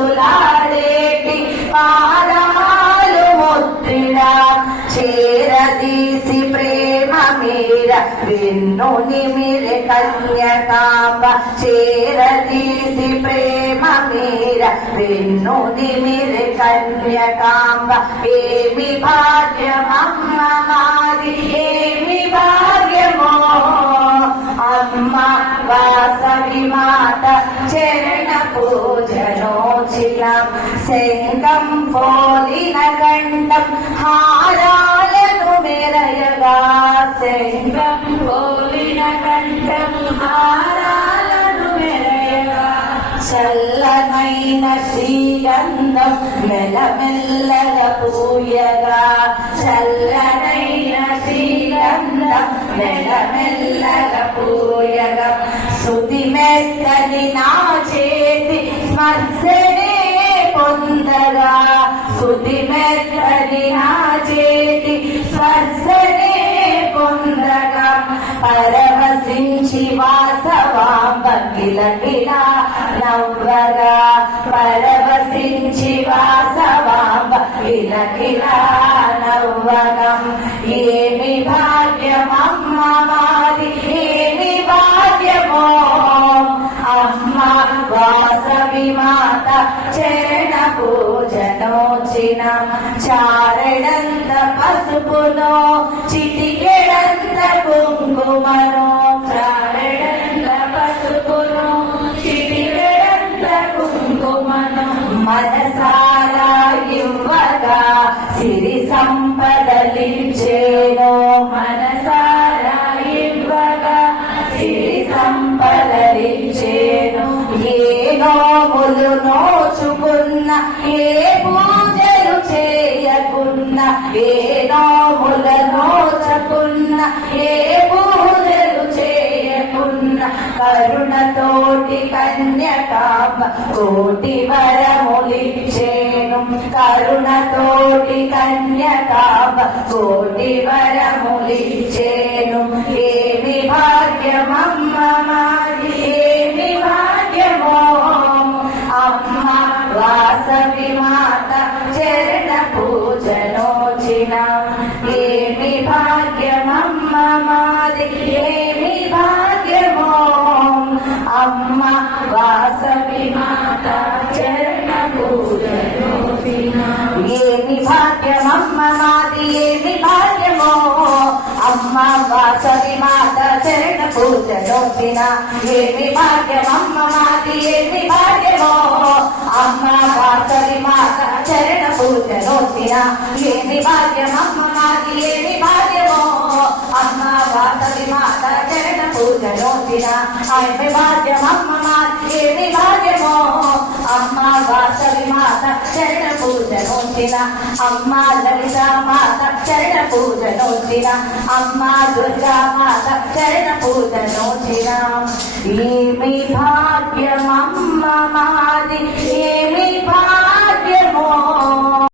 చూచులాడేటి పాదాలు ముద్రిడా చేరదీసి ప్రేమ మీర విన్ను నిమిర కన్యకాంబ చేరదీసి ప్రేమ మీర విన్ను నిమిర కన్యకాంబ. ఏమి భాగ్య వాసవి మాత చరణ పూజనోచితం. శంఖం పోలిన గండం హారాలను మెరయగా. శంఖం పోలిన గండం హారాలను మెరయగా. చల్లనైన శ్రీగంధం మెల్లమెల్లగ పూయగా. చల్లనైన శ్రీగంధం మెల్లమెల్లగ పూయగా. శుద్ధి మెత్తని నా చేతి స్మర్శనే పొందగా శుద్ధి మెత్తని నా చేతి స్మర్శనే పొందగా పరవశించి వాసవాంబ కిలకిల నవ్వగా పరవశించి వాసవాంబ పూజనోచిన చారడంత పసుపులో చిటికెడంత కుంకుమను చారడంత పసుపునో చిటికెడంత కుంకుమను మనసారా ఇవ్వగా సిరి సంపదలించేను మనసారా ఇవ్వగా సిరి సంపదలించేను ఏ నోములు నోచుకున్న ఏ పూ చేయకున్న ఏ పూజలు చేయకున్న కరుణతోటి కన్యకామ కోటి వరములిచ్చేను. కరుణతోటి కన్యకామ కోటి వరములిచ్చేను. ఏమి భాగ్యమమ్మ మాది ఏమి భాగ్యమో? అమ్మ వాసవి మాత చరణ పూజన పూజనోచిన ఏమి భాగ్యమమ్మ ఏమి భాగ్యమో? అమ్మ వాసవి మాత చరణ ఏమి భాగ్యమమ్మ మాది ఏమి భాగ్యమో? అమ్మ వాసవి మాత చరణ పూజనోచిన ఏమి భాగ్యమమ్మ మాది ఏమి భాగ్యమో? పూజనోచిన ఏమి భాగ్యమమ్మ మాది ఏమి భాగ్యమో అమ్మ వాసవి మాత చరణ పూజనోచిన ఏమి భాగ్యమమ్మ మాది ఏమి భాగ్యమో అమ్మ వాసవి మాత చరణ పూజనోచిన అమ్మ లలిత మాత చరణ పూజనోచిన అమ్మ దుర్గా మాత చరణ పూజనోచిన ఏమి భాగ్యమమ్మ మాది?